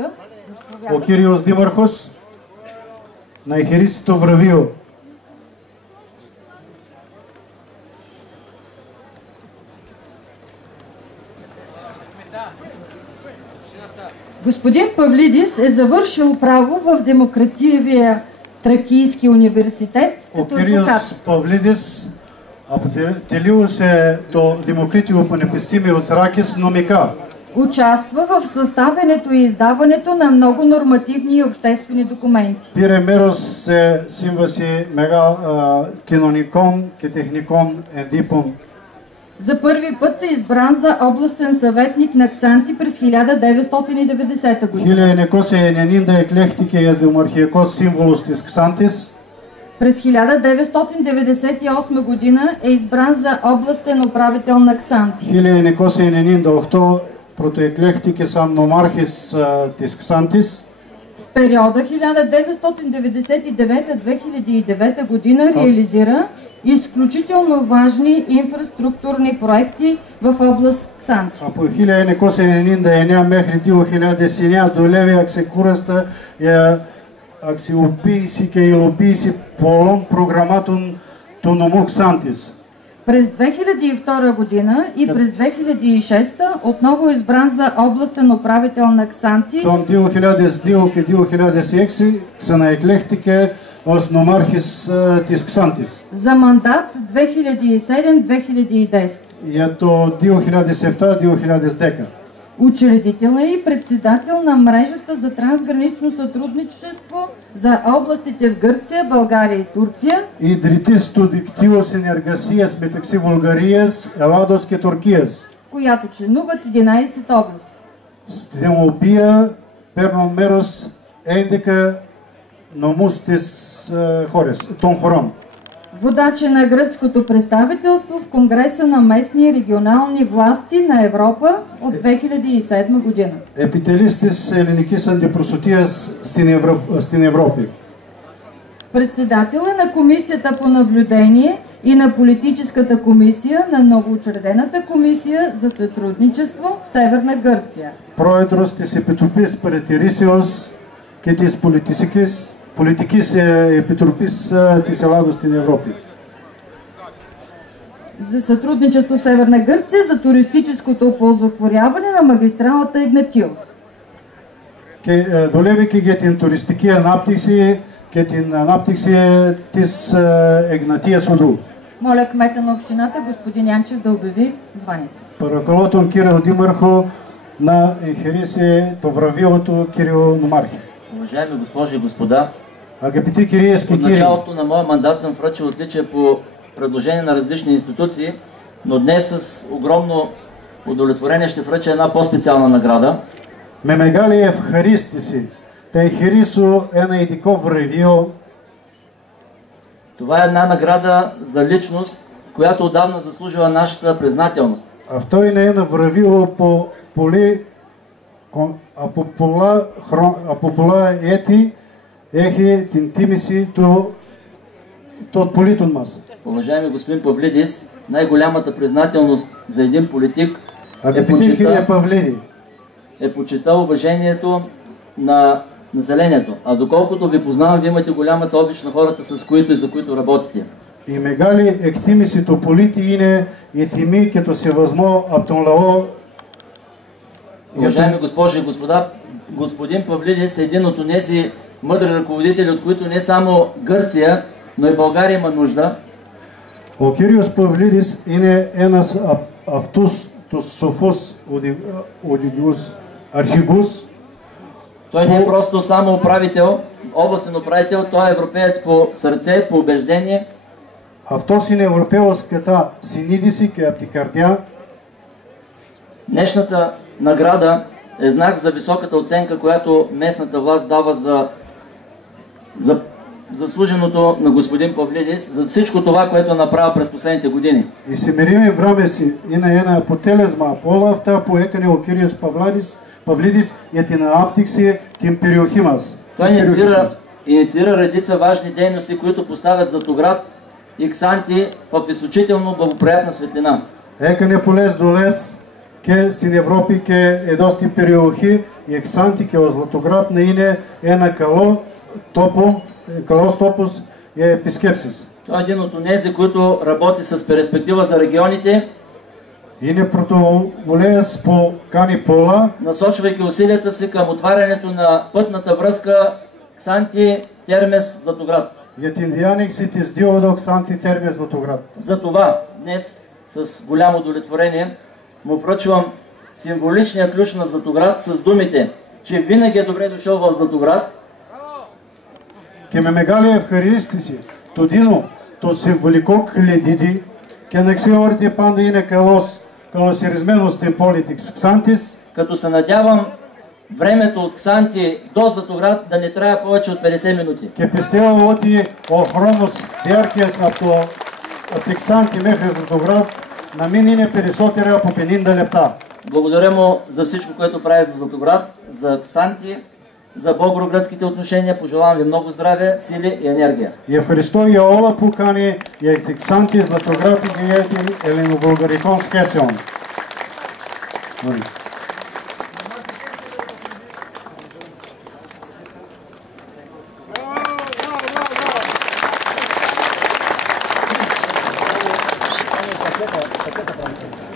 думата. Ο κύριος Δήμαρχος να εγχειρήσει το βραβείο. Господин Павлидис е завършил право в Демократиевия Тракийски университет Ο като κύριος адвокат. Παυλίδης τελείωσε το Δημοκρίτιο Πανεπιστήμιο Θράκης νομικά. Участва в съставянето и издаването на много нормативни и обществени документи. Πήρε μέρος σε σύμβαση κοινωνικών και τεχνικών εντύπων. За първи път е избран за областен съветник на Ксанти през 1990 година. 1990 εκλέχτηκε για δημαρχιακός σύμβουλος της Ξάντης. През 1998 година е избран за областен управител на Ксанти. 1998 πρωτοεκλέχτηκε σαν νομάρχης της Ξάντης. В периода 1999-2009 година реализира изключително важни инфраструктурни проекти в област Ксанти. Από 1999 μέχρι 2009 δουλεύει αξεκούραστα για αξιοποίηση και υλοποίηση πολλών προγραμμάτων του νομού Ξάντης. През 2002 година и през 2006 отново е избран за областен управител на Ксанти. Τον 2002 και 2006 ξαναεκλέχτηκε ως νομάρχης της Ξάντης. За мандат 2007-2010. Για το 2007-2010. Учредител е и председател на мрежата за трансгранично сътрудничество за областите в Гърция, България и Турция. Ιδρυτής του δικτύου συνεργασίας μεταξύ Βουλγαρίας, Ελλάδος και Τουρκίας. В която членуват 11 области. Στην οποία παίρνουν μέρος 11 νομούς των χωρών. Водач е на гръцкото представителство в Конгреса на местни и регионални власти на Европа от 2007 година. Επιτελής της ελληνικής αντιπροσωπείας στην Ευρώπη. Председател е на Комисията по наблюдение и на Политическата комисия на новоучредената Комисия за сътрудничество в Северна Гърция. Πρόεδρος της Επιτροπής Παρατηρήσεως και της Πολιτικής Επιτροπής της Ελλάδος στην Ευρώπη. За сътрудничество в Северна Гърция за туристическото оползотворяване на магистралата Игнатиос. Και δουλεύει και για την τουριστική ανάπτυξη και την ανάπτυξη της Εγνατίας Οδού. Моля кмета на общината, господин Янчев, да обяви званието. Παρακαλώ τον κύριο Δήμαρχο να εγχειρήσει το βραβείο του κύριο Νομάρχη. Уважаеми госпожи и господа, Αγαπητοί κυρίες και от κύριοι, началото на моя мандат съм връчил отличие по предложение на различни институции, но днес с огромно удовлетворение ще връча една по-специална награда. με μεγάλη ευχαρίστηση θα εγχειρήσω ένα ειδικό βραβείο. Това е една награда за личност, която отдавна заслужила нашата признателност. Αυτό είναι ένα βραβείο που από πολλά έτη έχει την τίμηση των πολίτων μας. Уважаеми господин Павлидис, най-голямата признателност за един политик Αγαπητοί κύριε Παυλίδη, е почита уважението на населението. А доколкото ви познавам, вие имате голямата обич на хората, с които и за които работите. η μεγάλη εκτίμηση του πολίτη είναι η τιμή και το σεβασμό από τον λαό. Уважаеми госпожи и господа, господин Павлидис е един от онези мъдри ръководители, от които не само Гърция, но и България има нужда. Ο κύριος Παυλίδης είναι ένας από αυτούς τους σοφούς οδηγούς αρχηγούς. Той не е просто само управител, областен управител, той е европеец по сърце, по убеждение. Αυτός είναι Ευρωπαίος κατά συνείδηση και από την καρδιά. Днешната награда е знак за високата оценка, която местната власт дава за заслуженото на господин Павлидис, за всичко това, което е направил през последните години. Η σημερινή βράβευση είναι ένα αποτέλεσμα από όλα αυτά που έκανε ο κύριος Παυλίδης για την ανάπτυξη την περιοχή μας. Той инициира редица важни дейности, които поставят Златоград и Ксанти в изключително благоприятна светлина. Έκανε πολλές δουλειές ке στην Ευρώπη και εδώ στην περιοχή οι Εξάντη και ο Ζλατογρад να είναι ένα καλός τόπος για επισκέψεις. Той е един от онези, които работи с перспектива за регионите, Είναι пρωτоволеец по Кани Пола, насочвайки усилията си към отварянето на пътната връзка Ксанти, Термес, Златоград. για την διάνοιξη της δίωδο Ξάνθη Θέρμες Ζλατογрад. Затова днес с голямо удовлетворение му връчвам символичния ключ на Златоград с думите, че винаги е добре дошъл в Златоград. Και με μεγάλη ευχαρίστηση του δίνω το συμβολικό κλειδί και να ξέρω ότι πάντα είναι καλωσιρισμένος στην πόλη της Ξάνθης. Като се надявам времето от Ксанти до Златоград да не трае повече от 50 минути. Και πιστεύω ότι ο χρόνος διάρκειας από τη Ξάνθη μέχρι Ζλατογрад να μην είναι περισσότερο από 50 λεπτά. Благодаря му за всичко, което прави за Златоград, за Ксанти, за българо-гръцките отношения. Пожелавам ви много здраве, сили и енергия. И ευχαριστώ για όλα που κάνει για τη Ξάνθη, Ζλατογрад και για την ελληνοβουλγαρικών σχέσεων. Πακέτα.